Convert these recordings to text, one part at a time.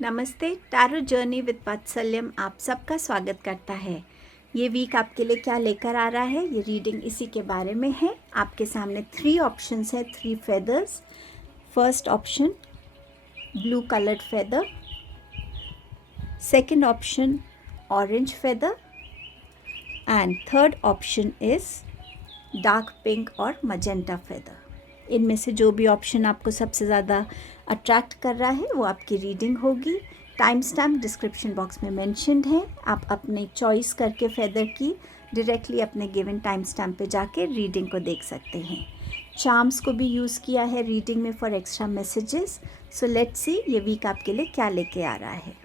नमस्ते। Tarot journey with वात्सल्यम आप सबका स्वागत करता है। ये वीक आपके लिए क्या लेकर आ रहा है, ये रीडिंग इसी के बारे में है। आपके सामने 3 ऑप्शंस हैं, 3 feathers. First option blue coloured feather, second option orange feather and third option is dark pink और मजेंटा फेदर। इनमें से जो भी ऑप्शन आपको सबसे ज़्यादा अट्रैक्ट कर रहा है वो आपकी रीडिंग होगी। टाइम स्टैम्प डिस्क्रिप्शन बॉक्स में मेंशन्ड है। आप अपनी चॉइस करके फेदर की डायरेक्टली अपने गिवन टाइम स्टैम्प पे जाके रीडिंग को देख सकते हैं। चार्म्स को भी यूज़ किया है रीडिंग में for extra messages. So let's see ये वीक आपके लिए क्या लेके आ रहा है।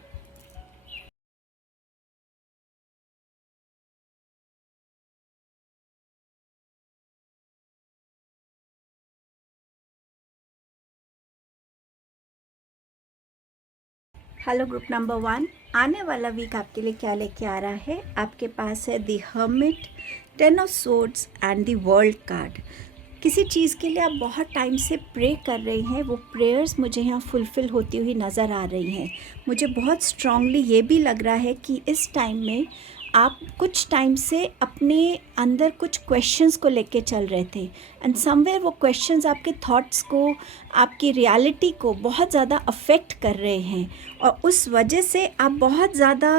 हेलो ग्रुप नंबर 1, आने वाला वीक आपके लिए क्या लेके आ रहा है। आपके पास है the hermit, 10 of swords and the world card. किसी चीज़ के लिए आप बहुत टाइम से प्रे कर रहे हैं, वो प्रेयर्स मुझे यहाँ फुलफ़िल होती हुई नज़र आ रही हैं। मुझे बहुत स्ट्रांगली ये भी लग रहा है कि इस टाइम में आप कुछ टाइम से अपने अंदर कुछ क्वेश्चंस को लेके चल रहे थे एंड समवेयर वो क्वेश्चंस आपके थॉट्स को, आपकी रियलिटी को बहुत ज़्यादा अफेक्ट कर रहे हैं और उस वजह से आप बहुत ज़्यादा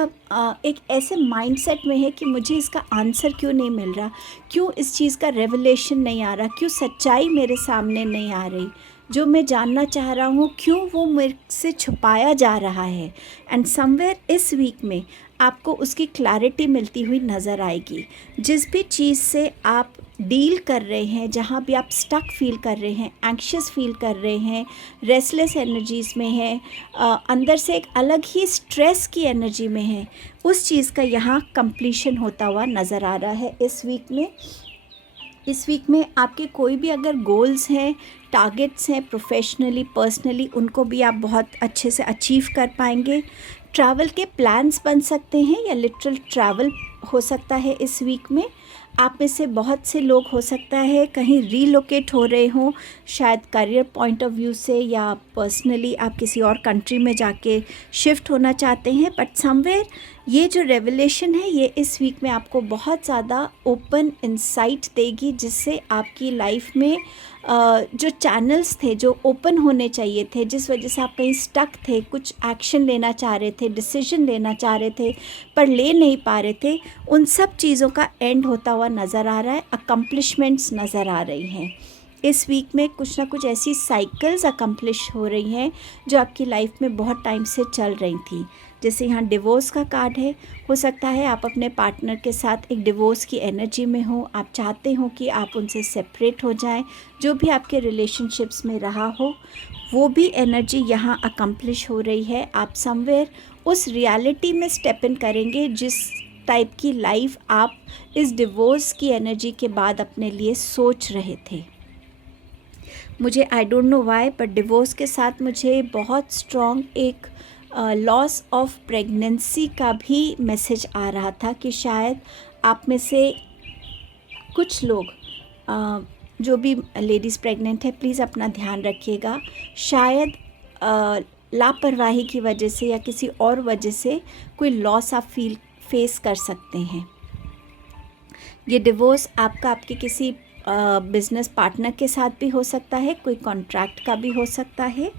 एक ऐसे माइंडसेट में है कि मुझे इसका आंसर क्यों नहीं मिल रहा, क्यों इस चीज़ का रेवलेशन नहीं आ रहा, क्यों सच्चाई मेरे सामने नहीं आ रही, जो मैं जानना चाह रहा हूँ क्यों वो मेरे से छुपाया जा रहा है। एंड समवेयर इस वीक में आपको उसकी क्लैरिटी मिलती हुई नज़र आएगी। जिस भी चीज़ से आप डील कर रहे हैं, जहाँ भी आप स्टक फील कर रहे हैं, एंक्शियस फील कर रहे हैं, रेस्टलेस एनर्जीज़ में हैं, अंदर से एक अलग ही स्ट्रेस की एनर्जी में है, उस चीज़ का यहाँ कंप्लीशन होता हुआ नज़र आ रहा है इस वीक में। इस वीक में आपके कोई भी अगर गोल्स हैं, टारगेट्स हैं प्रोफेशनली, पर्सनली, उनको भी आप बहुत अच्छे से अचीव कर पाएंगे। ट्रैवल के प्लान्स बन सकते हैं या लिटरल ट्रैवल हो सकता है इस वीक में। आप में से बहुत से लोग हो सकता है कहीं रीलोकेट हो रहे हों, शायद करियर पॉइंट ऑफ व्यू से या पर्सनली आप किसी और कंट्री में जाके शिफ्ट होना चाहते हैं। बट समवेयर ये जो रेवलेशन है ये इस वीक में आपको बहुत ज़्यादा ओपन इंसाइट देगी, जिससे आपकी लाइफ में जो चैनल्स थे जो ओपन होने चाहिए थे, जिस वजह से आप कहीं स्टक थे, कुछ एक्शन लेना चाह रहे थे, डिसीजन लेना चाह रहे थे पर ले नहीं पा रहे थे, उन सब चीज़ों का एंड होता हुआ नज़र आ रहा है। अकम्पलिशमेंट्स नज़र आ रही हैं इस वीक में। कुछ ना कुछ ऐसी साइकिल्स अकम्पलिश हो रही हैं जो आपकी लाइफ में बहुत टाइम से चल रही थी। जैसे यहाँ डिवोर्स का कार्ड है, हो सकता है आप अपने पार्टनर के साथ एक डिवोर्स की एनर्जी में हो, आप चाहते हो कि आप उनसे सेपरेट हो जाएं, जो भी आपके रिलेशनशिप्स में रहा हो वो भी एनर्जी यहाँ अकम्पलिश हो रही है। आप समवेयर उस रियलिटी में स्टेप इन करेंगे जिस टाइप की लाइफ आप इस डिवोर्स की एनर्जी के बाद अपने लिए सोच रहे थे। मुझे I don't know why but divorce के साथ मुझे बहुत स्ट्रॉन्ग एक लॉस ऑफ प्रेगनेंसी का भी मैसेज आ रहा था कि शायद आप में से कुछ लोग जो भी लेडीज़ प्रेग्नेंट है प्लीज़ अपना ध्यान रखिएगा। शायद लापरवाही की वजह से या किसी और वजह से कोई लॉस आप फेस कर सकते हैं। ये डिवोर्स आपका आपके किसी बिज़नेस पार्टनर के साथ भी हो सकता है, कोई कॉन्ट्रैक्ट का भी हो सकता है।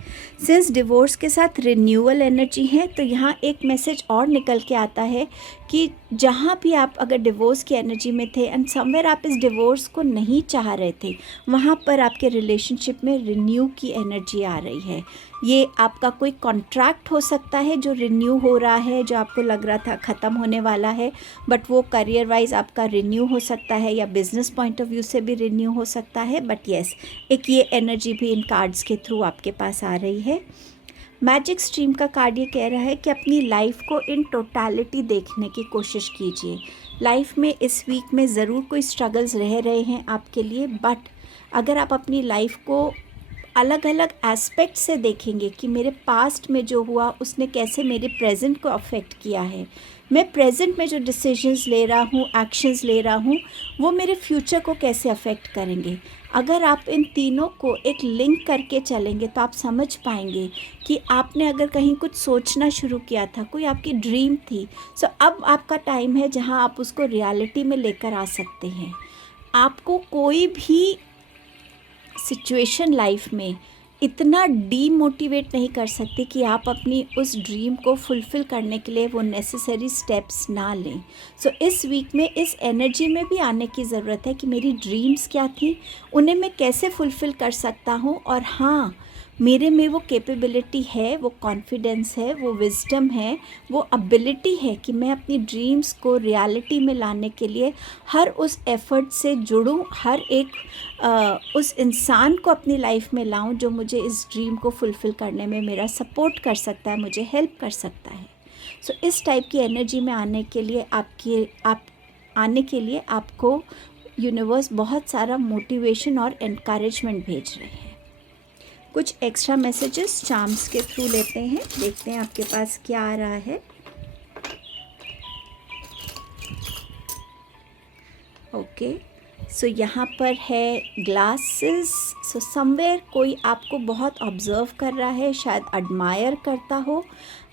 सिंस डिवोर्स के साथ रिन्यूअल एनर्जी है तो यहाँ एक मैसेज और निकल के आता है कि जहाँ भी आप अगर डिवोर्स की एनर्जी में थे एंड समवेयर आप इस डिवोर्स को नहीं चाह रहे थे, वहाँ पर आपके रिलेशनशिप में रिन्यू की एनर्जी आ रही है। ये आपका कोई कॉन्ट्रैक्ट हो सकता है जो रिन्यू हो रहा है, जो आपको लग रहा था ख़त्म होने वाला है, बट वो करियर वाइज आपका रिन्यू हो सकता है या बिज़नेस पॉइंट ऑफ व्यू से भी रिन्यू हो सकता है। बट येस, एक ये एनर्जी भी इन कार्ड्स के थ्रू आपके पास आ रही है। मैजिक स्ट्रीम का कार्ड ये कह रहा है कि अपनी लाइफ को इन टोटलिटी देखने की कोशिश कीजिए। लाइफ में इस वीक में ज़रूर कोई स्ट्रगल्स रह रहे हैं आपके लिए, बट अगर आप अपनी लाइफ को अलग अलग एस्पेक्ट से देखेंगे कि मेरे पास्ट में जो हुआ उसने कैसे मेरे प्रेजेंट को अफेक्ट किया है, मैं प्रेजेंट में जो डिसीजंस ले रहा हूँ, एक्शंस ले रहा हूँ, वो मेरे फ्यूचर को कैसे अफेक्ट करेंगे। अगर आप इन तीनों को एक लिंक करके चलेंगे तो आप समझ पाएंगे कि आपने अगर कहीं कुछ सोचना शुरू किया था, कोई आपकी ड्रीम थी, सो अब आपका टाइम है जहां आप उसको रियलिटी में लेकर आ सकते हैं। आपको कोई भी सिचुएशन लाइफ में इतना डीमोटिवेट नहीं कर सकती कि आप अपनी उस ड्रीम को फुलफ़िल करने के लिए वो नेसेसरी स्टेप्स ना लें। सो इस वीक में इस एनर्जी में भी आने की ज़रूरत है कि मेरी ड्रीम्स क्या थी, उन्हें मैं कैसे फुलफ़िल कर सकता हूँ, और हाँ, मेरे में वो कैपेबिलिटी है, वो कॉन्फिडेंस है, वो विज़डम है, वो एबिलिटी है कि मैं अपनी ड्रीम्स को रियलिटी में लाने के लिए हर उस एफ़र्ट से जुड़ूँ, हर एक उस इंसान को अपनी लाइफ में लाऊं जो मुझे इस ड्रीम को फुलफ़िल करने में मेरा सपोर्ट कर सकता है, मुझे हेल्प कर सकता है। सो इस टाइप की एनर्जी में आने के लिए आपको यूनिवर्स बहुत सारा मोटिवेशन और एनकरेजमेंट भेज रहे हैं। कुछ एक्स्ट्रा मैसेजेस चार्म्स के थ्रू लेते हैं, देखते हैं आपके पास क्या आ रहा है। ओके, सो यहाँ पर है ग्लासेस। सो समवेयर कोई आपको बहुत ऑब्ज़र्व कर रहा है, शायद एडमायर करता हो।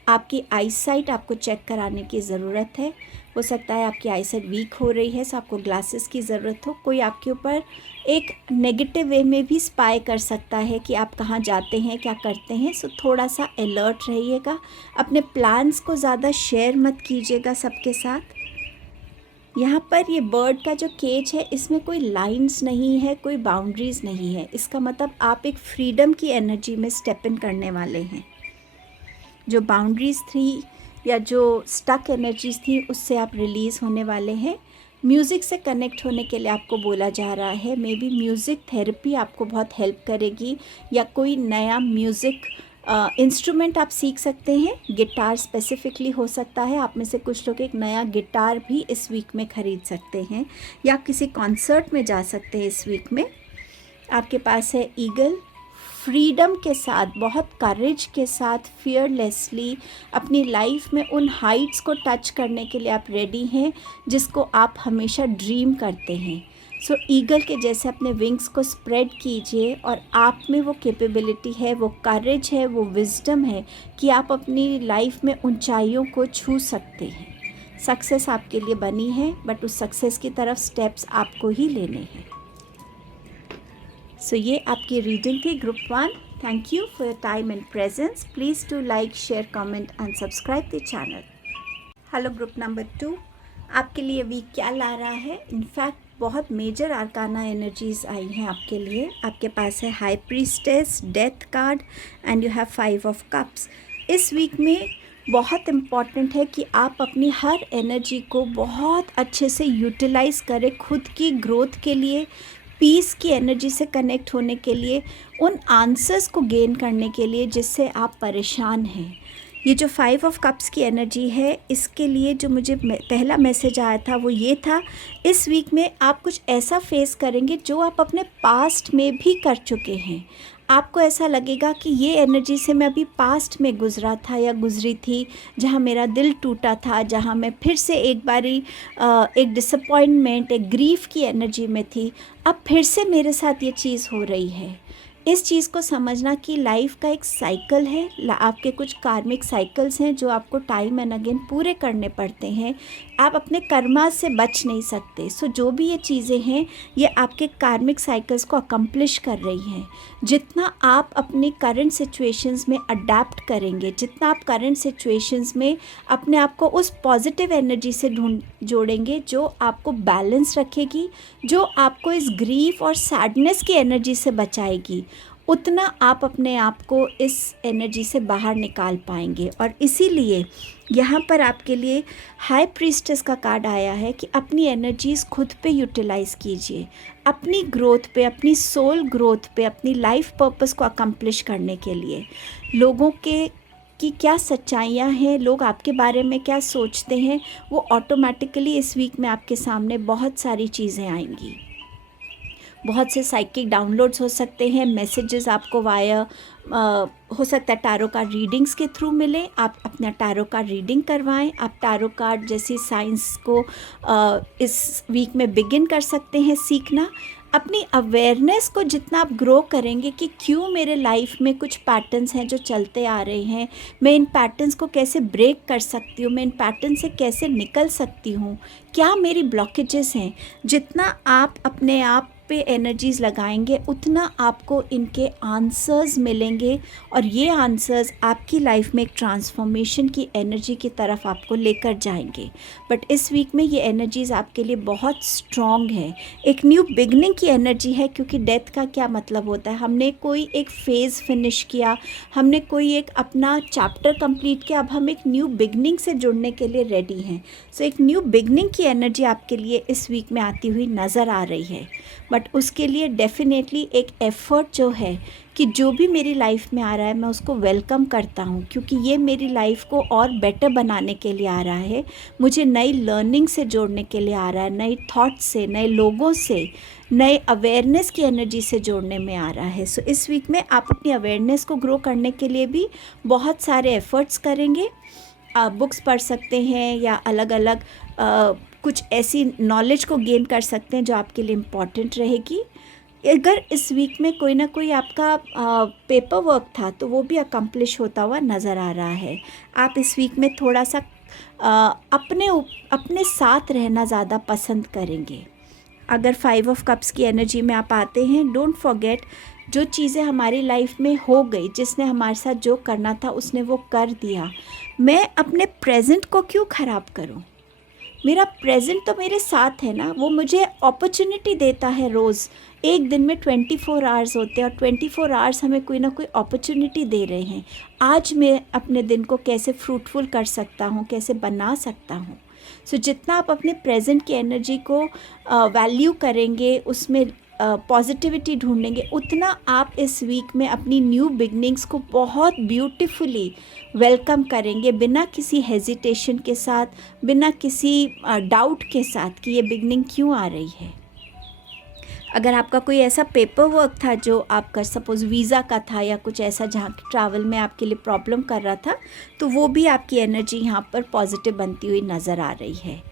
आपकी आईसाइट आपको चेक कराने की ज़रूरत है। हो सकता है आपकी आईसाइट वीक हो रही है, सो आपको ग्लासेस की ज़रूरत हो। कोई आपके ऊपर एक नेगेटिव वे में भी स्पाई कर सकता है कि आप कहाँ जाते हैं, क्या करते हैं। सो थोड़ा सा अलर्ट रहिएगा। अपने प्लान्स को ज़्यादा शेयर मत कीजिएगा सबके साथ। यहाँ पर ये बर्ड का जो केज है, इसमें कोई लाइंस नहीं है, कोई बाउंड्रीज़ नहीं है। इसका मतलब आप एक फ्रीडम की एनर्जी में स्टेप इन करने वाले हैं। जो बाउंड्रीज़ थी या जो स्टक एनर्जीज़ थी, उससे आप रिलीज़ होने वाले हैं। म्यूज़िक से कनेक्ट होने के लिए आपको बोला जा रहा है। मे बी म्यूज़िक थेरेपी आपको बहुत हेल्प करेगी, या कोई नया म्यूज़िक इंस्ट्रूमेंट आप सीख सकते हैं। गिटार स्पेसिफिकली हो सकता है। आप में से कुछ लोग एक नया गिटार भी इस वीक में ख़रीद सकते हैं, या किसी कॉन्सर्ट में जा सकते हैं इस वीक में। आपके पास है ईगल। फ्रीडम के साथ, बहुत करेज के साथ, फियरलेसली अपनी लाइफ में उन हाइट्स को टच करने के लिए आप रेडी हैं जिसको आप हमेशा ड्रीम करते हैं। सो ईगल के जैसे अपने विंग्स को स्प्रेड कीजिए, और आप में वो कैपेबिलिटी है, वो करेज है, वो विज़डम है कि आप अपनी लाइफ में ऊंचाइयों को छू सकते हैं। सक्सेस आपके लिए बनी है, बट उस सक्सेस की तरफ स्टेप्स आपको ही लेने हैं। सो ये आपकी रीडिंग थी group 1। Thank you for your time and presence. Please to like, share, comment and subscribe the channel. Hello group number 2, आपके लिए वीक क्या ला रहा है? इनफैक्ट बहुत मेजर आर्काना एनर्जीज़ आई हैं आपके लिए। आपके पास है high priestess, death card, and you have 5 of cups. इस वीक में बहुत इम्पॉर्टेंट है कि आप अपनी हर एनर्जी को बहुत अच्छे से यूटिलाइज़ करें, खुद की ग्रोथ के लिए, पीस की एनर्जी से कनेक्ट होने के लिए, उन आंसर्स को गेन करने के लिए जिससे आप परेशान हैं। ये जो 5 ऑफ कप्स की एनर्जी है, इसके लिए जो मुझे पहला मैसेज आया था वो ये था, इस वीक में आप कुछ ऐसा फेस करेंगे जो आप अपने पास्ट में भी कर चुके हैं। आपको ऐसा लगेगा कि ये एनर्जी से मैं अभी पास्ट में गुज़रा था या गुज़री थी, जहाँ मेरा दिल टूटा था, जहाँ मैं फिर से एक बारी एक डिसअपॉइंटमेंट, एक ग्रीफ की एनर्जी में थी। अब फिर से मेरे साथ ये चीज़ हो रही है। इस चीज़ को समझना कि लाइफ का एक साइकिल है, आपके कुछ कार्मिक साइकिल्स हैं जो आपको टाइम एंड अगेन पूरे करने पड़ते हैं। आप अपने कर्मा से बच नहीं सकते। सो जो भी ये चीज़ें हैं, ये आपके कार्मिक साइकिल्स को अकम्प्लिश कर रही हैं। जितना आप अपनी करंट सिचुएशंस में अडेप्ट करेंगे, जितना आप करंट सिचुएशंस में अपने आप को उस पॉजिटिव एनर्जी से जोड़ेंगे जो आपको बैलेंस रखेगी, जो आपको इस ग्रीफ और सैडनेस की एनर्जी से बचाएगी, उतना आप अपने आप को इस एनर्जी से बाहर निकाल पाएंगे। और इसीलिए यहाँ पर आपके लिए हाई प्रीस्टेस का कार्ड आया है कि अपनी एनर्जीज़ खुद पे यूटिलाइज़ कीजिए, अपनी ग्रोथ पे, अपनी सोल ग्रोथ पे, अपनी लाइफ पर्पस को अकम्प्लिश करने के लिए। लोगों की क्या सच्चाइयाँ हैं, लोग आपके बारे में क्या सोचते हैं, वो ऑटोमेटिकली इस वीक में आपके सामने बहुत सारी चीज़ें आएंगी। बहुत से साइकिक डाउनलोड्स हो सकते हैं, मैसेजेस आपको वाया हो सकता है टैरो कार्ड रीडिंग्स के थ्रू मिले। आप अपना टैरो कार्ड रीडिंग करवाएं। आप टैरो कार्ड जैसी साइंस को इस वीक में बिगिन कर सकते हैं सीखना। अपनी अवेयरनेस को जितना आप ग्रो करेंगे कि क्यों मेरे लाइफ में कुछ पैटर्न्स हैं जो चलते आ रहे हैं, मैं इन पैटर्न्स को कैसे ब्रेक कर सकती हूँ, मैं इन पैटर्न से कैसे निकल सकती हूँ, क्या मेरी ब्लॉकेजेस हैं, जितना आप अपने आप पे एनर्जीज़ लगाएंगे उतना आपको इनके आंसर्स मिलेंगे और ये आंसर्स आपकी लाइफ में एक ट्रांसफॉर्मेशन की एनर्जी की तरफ आपको लेकर जाएंगे। बट इस वीक में ये एनर्जीज़ आपके लिए बहुत स्ट्रॉन्ग है, एक न्यू बिगनिंग की एनर्जी है, क्योंकि डेथ का क्या मतलब होता है, हमने कोई एक फ़ेज़ फिनिश किया, हमने कोई एक अपना चैप्टर कंप्लीट किया, अब हम एक न्यू बिगनिंग से जुड़ने के लिए रेडी हैं। सो एक न्यू बिगनिंग की एनर्जी आपके लिए इस वीक में आती हुई नज़र आ रही है। बट उसके लिए डेफिनेटली एक एफ़र्ट जो है कि जो भी मेरी लाइफ में आ रहा है मैं उसको वेलकम करता हूँ, क्योंकि ये मेरी लाइफ को और बेटर बनाने के लिए आ रहा है, मुझे नई लर्निंग से जोड़ने के लिए आ रहा है, नई थॉट्स से, नए लोगों से, नए अवेयरनेस की एनर्जी से जोड़ने में आ रहा है। सो इस वीक में आप अपनी अवेयरनेस को ग्रो करने के लिए भी बहुत सारे एफ़र्ट्स करेंगे। आप बुक्स पढ़ सकते हैं या अलग अलग कुछ ऐसी नॉलेज को गेन कर सकते हैं जो आपके लिए इम्पॉर्टेंट रहेगी। अगर इस वीक में कोई ना कोई आपका पेपर वर्क था तो वो भी अकम्प्लिश होता हुआ नज़र आ रहा है। आप इस वीक में थोड़ा सा अपने साथ रहना ज़्यादा पसंद करेंगे। अगर 5 ऑफ कप्स की एनर्जी में आप आते हैं, डोंट फॉरगेट, जो चीज़ें हमारी लाइफ में हो गई, जिसने हमारे साथ जो करना था उसने वो कर दिया, मैं अपने प्रेजेंट को क्यों ख़राब करूं? मेरा प्रेजेंट तो मेरे साथ है ना, वो मुझे अपॉर्चुनिटी देता है। रोज़ एक दिन में 24 आवर्स होते हैं और 24 आवर्स हमें कोई ना कोई अपॉर्चुनिटी दे रहे हैं। आज मैं अपने दिन को कैसे फ्रूटफुल कर सकता हूँ, कैसे बना सकता हूँ। सो जितना आप अपने प्रेजेंट की एनर्जी को वैल्यू करेंगे, उसमें पॉजिटिविटी ढूंढेंगे, उतना आप इस वीक में अपनी न्यू बिगनिंग्स को बहुत ब्यूटीफुली वेलकम करेंगे, बिना किसी हेजिटेशन के साथ, बिना किसी डाउट के साथ कि ये बिगनिंग क्यों आ रही है। अगर आपका कोई ऐसा पेपर वर्क था जो आपका सपोज़ वीज़ा का था या कुछ ऐसा जहाँ ट्रैवल में आपके लिए प्रॉब्लम कर रहा था, तो वो भी आपकी एनर्जी यहाँ पर पॉजिटिव बनती हुई नज़र आ रही है।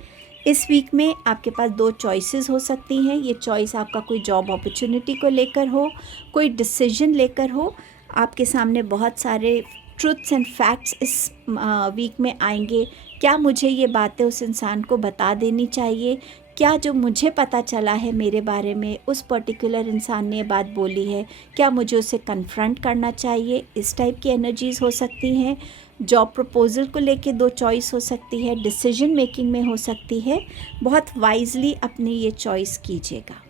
इस वीक में आपके पास 2 चॉइसेस हो सकती हैं। ये चॉइस आपका कोई जॉब अपॉर्चुनिटी को लेकर हो, कोई डिसीजन लेकर हो। आपके सामने बहुत सारे ट्रुथ्स एंड फैक्ट्स इस वीक में आएंगे। क्या मुझे ये बातें उस इंसान को बता देनी चाहिए? क्या जो मुझे पता चला है मेरे बारे में, उस पर्टिकुलर इंसान ने ये बात बोली है, क्या मुझे उसे कन्फ्रंट करना चाहिए? इस टाइप की एनर्जीज़ हो सकती हैं। जॉब प्रपोज़ल को लेके 2 चॉइस हो सकती है, डिसीजन मेकिंग में हो सकती है। बहुत वाइजली अपनी ये चॉइस कीजिएगा।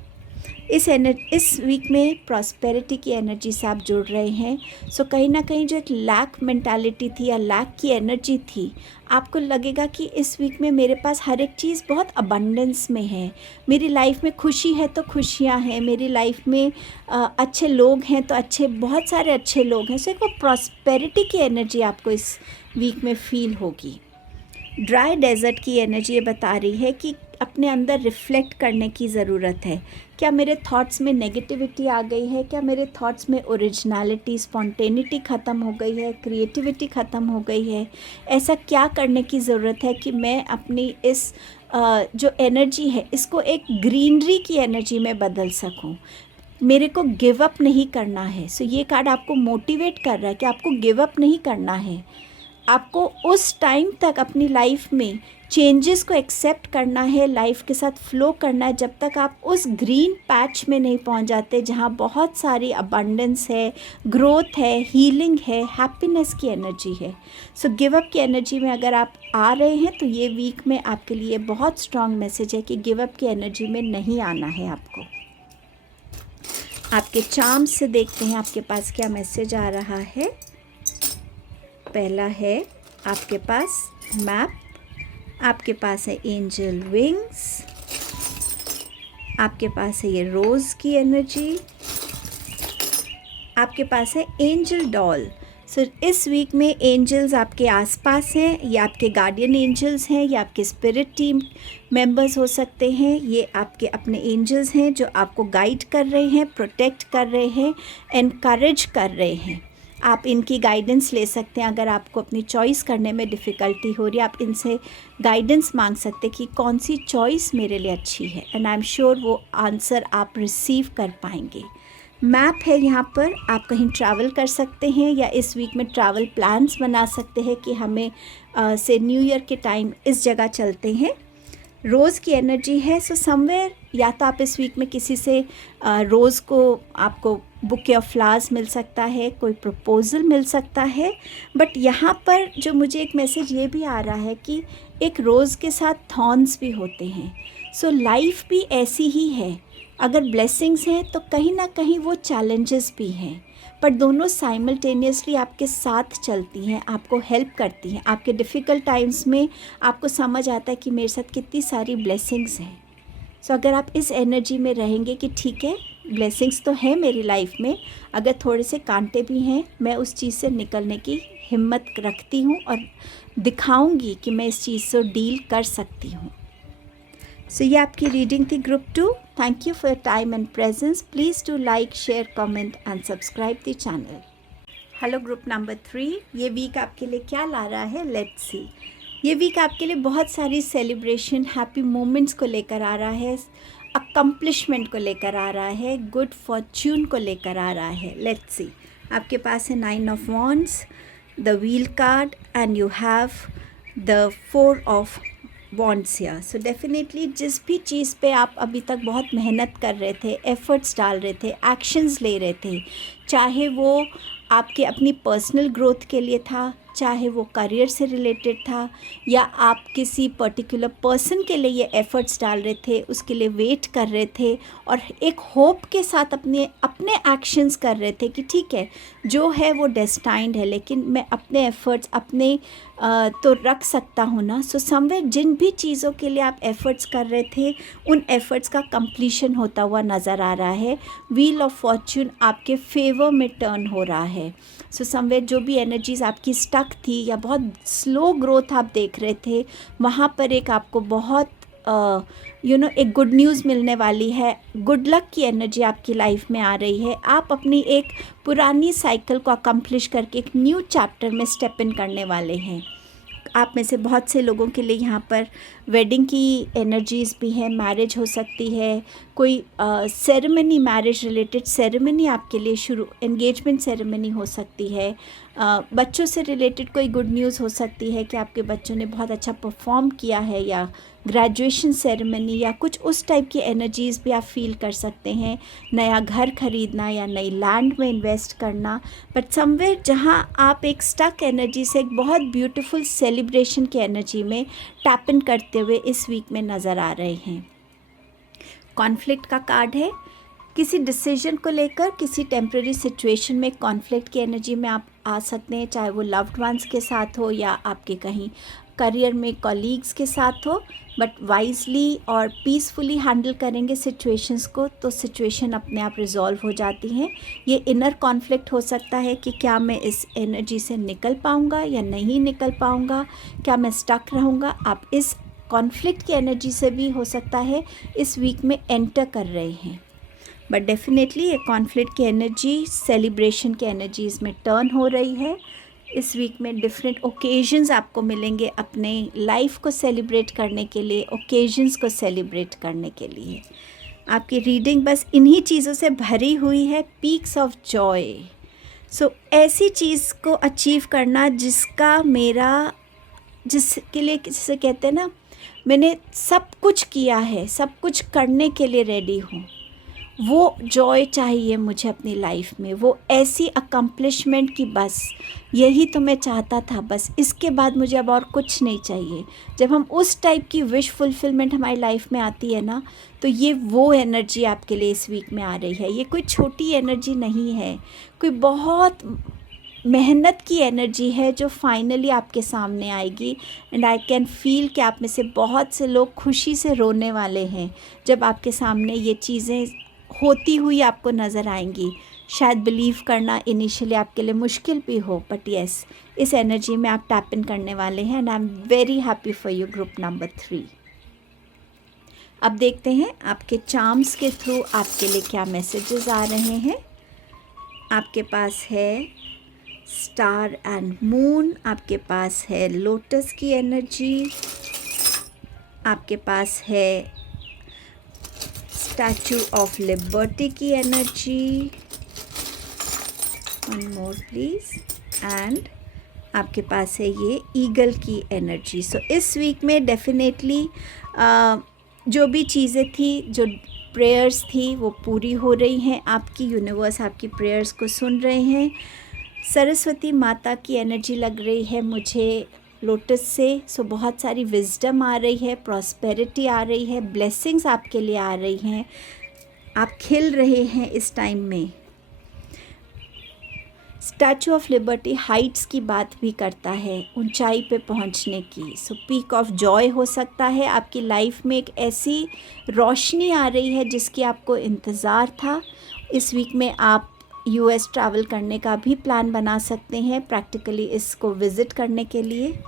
इस वीक में प्रॉस्पेरिटी की एनर्जी से आप जुड़ रहे हैं। सो कहीं ना कहीं जो एक लैक मेंटालिटी थी या लैक की एनर्जी थी, आपको लगेगा कि इस वीक में मेरे पास हर एक चीज़ बहुत अबंडेंस में है, मेरी लाइफ में खुशी है तो खुशियाँ हैं, मेरी लाइफ में अच्छे लोग हैं तो बहुत सारे अच्छे लोग हैं। सो एक वो प्रॉस्पेरिटी की एनर्जी आपको इस वीक में फील होगी। ड्राई डेजर्ट की एनर्जी ये बता रही है कि अपने अंदर रिफ़्लेक्ट करने की ज़रूरत है। क्या मेरे थॉट्स में नेगेटिविटी आ गई है? क्या मेरे थॉट्स में ओरिजिनलिटी, स्पॉन्टेनिटी ख़त्म हो गई है, क्रिएटिविटी ख़त्म हो गई है? ऐसा क्या करने की ज़रूरत है कि मैं अपनी इस जो एनर्जी है इसको एक ग्रीनरी की एनर्जी में बदल सकूं? मेरे को गिव अप नहीं करना है। सो ये कार्ड आपको मोटिवेट कर रहा है कि आपको गिव अप नहीं करना है, आपको उस टाइम तक अपनी लाइफ में चेंजेस को एक्सेप्ट करना है, लाइफ के साथ फ्लो करना है, जब तक आप उस ग्रीन पैच में नहीं पहुंच जाते जहां बहुत सारी अबंडेंस है, ग्रोथ है, हीलिंग है, हैप्पीनेस की एनर्जी है। सो गिव अप की एनर्जी में अगर आप आ रहे हैं तो ये वीक में आपके लिए बहुत स्ट्रॉन्ग मैसेज है कि गिव अप की एनर्जी में नहीं आना है आपको। आपके चार्म्स से देखते हैं आपके पास क्या मैसेज आ रहा है। पहला है आपके पास मैप, आपके पास है एंजल विंग्स, आपके पास है ये रोज़ की एनर्जी, आपके पास है एंजल डॉल। सो इस वीक में एंजल्स आपके आसपास हैं, ये आपके गार्डियन एंजल्स हैं, ये आपके स्पिरिट टीम मेंबर्स हो सकते हैं, ये आपके अपने एंजल्स हैं जो आपको गाइड कर रहे हैं, प्रोटेक्ट कर रहे हैं, एनकरेज कर रहे हैं। आप इनकी गाइडेंस ले सकते हैं। अगर आपको अपनी चॉइस करने में डिफ़िकल्टी हो रही है, आप इनसे गाइडेंस मांग सकते हैं कि कौन सी चॉइस मेरे लिए अच्छी है, एंड आई एम श्योर वो आंसर आप रिसीव कर पाएंगे। मैप है यहाँ पर, आप कहीं ट्रैवल कर सकते हैं या इस वीक में ट्रैवल प्लान्स बना सकते हैं कि हमें से न्यू ईयर के टाइम इस जगह चलते हैं। रोज़ की एनर्जी है, सो समवेयर या तो आप इस वीक में किसी से रोज़ को आपको बुके ऑफ फ्लावर्स मिल सकता है, कोई प्रपोज़ल मिल सकता है। बट यहाँ पर जो मुझे एक मैसेज ये भी आ रहा है कि एक रोज़ के साथ थॉर्न्स भी होते हैं। सो लाइफ भी ऐसी ही है, अगर ब्लेसिंग्स हैं तो कहीं ना कहीं वो चैलेंजेस भी हैं, पर दोनों साइमल्टेनियसली आपके साथ चलती हैं, आपको हेल्प करती हैं। आपके डिफ़िकल्ट टाइम्स में आपको समझ आता है कि मेरे साथ कितनी सारी ब्लेसिंग्स हैं। सो अगर आप इस एनर्जी में रहेंगे कि ठीक है, ब्लेसिंग्स तो है मेरी लाइफ में, अगर थोड़े से कांटे भी हैं, मैं उस चीज़ से निकलने की हिम्मत रखती हूँ और दिखाऊंगी कि मैं इस चीज़ से डील कर सकती हूँ। सो ये आपकी रीडिंग थी group 2। Thank you for time and presence. Please do like, share, comment and subscribe the channel. Hello group number 3, ये वीक आपके लिए क्या ला रहा है, लेट्स सी। ये वीक आपके लिए बहुत सारी सेलिब्रेशन, हैप्पी मोमेंट्स को लेकर आ रहा है, अकम्पलिशमेंट को लेकर आ रहा है, गुड फॉर्च्यून को लेकर आ रहा है। लेट्स सी, आपके पास है 9 of wands, the wheel card and you have the 4 of wands here. So definitely जिस भी चीज़ पे आप अभी तक बहुत मेहनत कर रहे थे, एफर्ट्स डाल रहे थे, एक्शंस ले रहे थे, चाहे वो आपके अपनी पर्सनल ग्रोथ के लिए था, चाहे वो करियर से रिलेटेड था, या आप किसी पर्टिकुलर पर्सन के लिए ये एफ़र्ट्स डाल रहे थे, उसके लिए वेट कर रहे थे और एक होप के साथ अपने एक्शंस कर रहे थे कि ठीक है, जो है वो डेस्टाइंड है, लेकिन मैं अपने एफ़र्ट्स अपने तो रख सकता हूँ ना। सो समवेयर जिन भी चीज़ों के लिए आप एफ़र्ट्स कर रहे थे, उन एफ़र्ट्स का कंप्लीशन होता हुआ नज़र आ रहा है। व्हील ऑफ फॉर्च्यून आपके फेवर में टर्न हो रहा है। सो समवेयर जो भी एनर्जीज़ आपकी स्टक थी या बहुत स्लो ग्रोथ आप देख रहे थे, वहाँ पर एक आपको बहुत एक गुड न्यूज़ मिलने वाली है। गुड लक की एनर्जी आपकी लाइफ में आ रही है। आप अपनी एक पुरानी साइकिल को अकम्प्लिश करके एक न्यू चैप्टर में स्टेप इन करने वाले हैं। आप में से बहुत से लोगों के लिए यहाँ पर वेडिंग की एनर्जीज़ भी हैं, मैरिज हो सकती है, कोई सेरेमनी, मैरिज रिलेटेड सेरेमनी आपके लिए शुरू, एंगेजमेंट सेरेमनी हो सकती है। बच्चों से रिलेटेड कोई गुड न्यूज़ हो सकती है कि आपके बच्चों ने बहुत अच्छा परफॉर्म किया है, या ग्रेजुएशन सेरेमनी या कुछ उस टाइप की एनर्जीज़ भी आप फील कर सकते हैं। नया घर खरीदना या नई लैंड में इन्वेस्ट करना, बट समवेयर जहाँ आप एक स्टक एनर्जी से एक बहुत ब्यूटीफुल सेलिब्रेशन की एनर्जी में टैप इन करते हुए इस वीक में नज़र आ रहे हैं। कॉन्फ्लिक्ट का कार्ड है, किसी डिसीजन को लेकर किसी टेम्प्रेरी सिचुएशन में कॉन्फ्लिक्ट की एनर्जी में आप आ सकते हैं, चाहे वो लव्ड वंस के साथ हो या आपके कहीं करियर में कॉलीग्स के साथ हो। बट वाइजली और पीसफुली हैंडल करेंगे सिचुएशंस को तो सिचुएशन अपने आप रिजॉल्व हो जाती हैं। ये इनर कॉन्फ्लिक्ट हो सकता है कि क्या मैं इस एनर्जी से निकल पाऊँगा या नहीं निकल पाऊँगा, क्या मैं स्टक रहूँगा। आप इस कॉन्फ्लिक्ट की एनर्जी से भी हो सकता है इस वीक में एंटर कर रहे हैं। बट डेफिनेटली ये कॉन्फ्लिक्ट की एनर्जी सेलिब्रेशन की एनर्जीज़ में टर्न हो रही है। इस वीक में डिफरेंट ओकेजन्स आपको मिलेंगे अपने लाइफ को सेलिब्रेट करने के लिए, ओकेजन्स को सेलिब्रेट करने के लिए। आपकी रीडिंग बस इन्हीं चीज़ों से भरी हुई है, पीक्स ऑफ जॉय। सो ऐसी चीज़ को अचीव करना जिसके लिए, जिसे कहते हैं ना, मैंने सब कुछ किया है, सब कुछ करने के लिए रेडी हूँ, वो जॉय चाहिए मुझे अपनी लाइफ में, वो ऐसी अकम्पलिशमेंट की बस यही तो मैं चाहता था, बस इसके बाद मुझे अब और कुछ नहीं चाहिए। जब हम उस टाइप की विश फुलफिलमेंट हमारी लाइफ में आती है ना, तो ये वो एनर्जी आपके लिए इस वीक में आ रही है। ये कोई छोटी एनर्जी नहीं है, कोई बहुत मेहनत की एनर्जी है जो फाइनली आपके सामने आएगी। एंड आई कैन फील कि आप में से बहुत से लोग खुशी से रोने वाले हैं जब आपके सामने ये चीज़ें होती हुई आपको नज़र आएंगी। शायद बिलीव करना इनिशियली आपके लिए मुश्किल भी हो, बट येस, इस एनर्जी में आप टैप इन करने वाले हैं। And I am very happy for you group number 3। अब देखते हैं आपके चार्म्स के थ्रू आपके लिए क्या मैसेजेस आ रहे हैं। आपके पास है स्टार एंड मून, आपके पास है लोटस की एनर्जी, आपके पास है स्टैचू ऑफ लिबर्टी की energy, one more please, and आपके पास है ये ईगल की एनर्जी। सो इस वीक में डेफिनेटली जो भी चीज़ें थी, जो प्रेयर्स थी, वो पूरी हो रही हैं। आपकी यूनिवर्स आपकी प्रेयर्स को सुन रहे हैं। सरस्वती माता की एनर्जी लग रही है मुझे लोटस से। सो बहुत सारी विजडम आ रही है, प्रॉस्पेरिटी आ रही है, ब्लेसिंग्स आपके लिए आ रही हैं। आप खिल रहे हैं इस टाइम में। स्टैचू ऑफ लिबर्टी हाइट्स की बात भी करता है, ऊंचाई पे पहुंचने की। सो पीक ऑफ जॉय हो सकता है। आपकी लाइफ में एक ऐसी रोशनी आ रही है जिसकी आपको इंतज़ार था। इस वीक में आप यूएस ट्रैवल करने का भी प्लान बना सकते हैं, प्रैक्टिकली इसको विज़िट करने के लिए।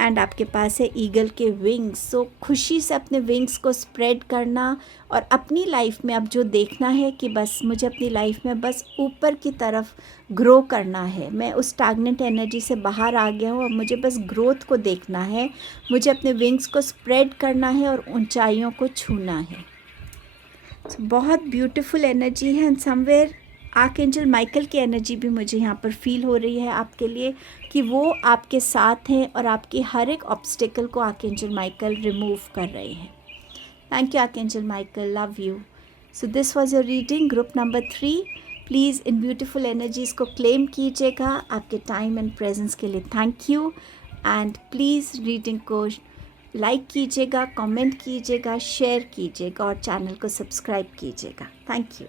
एंड आपके पास है ईगल के विंग्स। सो खुशी से अपने विंग्स को स्प्रेड करना और अपनी लाइफ में अब जो देखना है कि बस मुझे अपनी लाइफ में बस ऊपर की तरफ ग्रो करना है। मैं उस स्टैग्नेंट एनर्जी से बाहर आ गया हूँ, अब मुझे बस ग्रोथ को देखना है, मुझे अपने विंग्स को स्प्रेड करना है और ऊंचाइयों को छूना है। बहुत ब्यूटीफुल एनर्जी है। एंड समवेयर आर्कएंजल माइकल की एनर्जी भी मुझे यहाँ पर फील हो रही है आपके लिए, कि वो आपके साथ हैं और आपकी हर एक ऑब्स्टिकल को आर्कएंजल माइकल रिमूव कर रहे हैं। Thank you archangel Michael, love you. So this was your reading group number 3। Please in beautiful energies को क्लेम कीजिएगा। आपके टाइम एंड प्रेजेंस के लिए thank you. And please reading को लाइक कीजिएगा, कमेंट कीजिएगा, शेयर कीजिएगा और चैनल को सब्सक्राइब कीजिएगा। Thank you.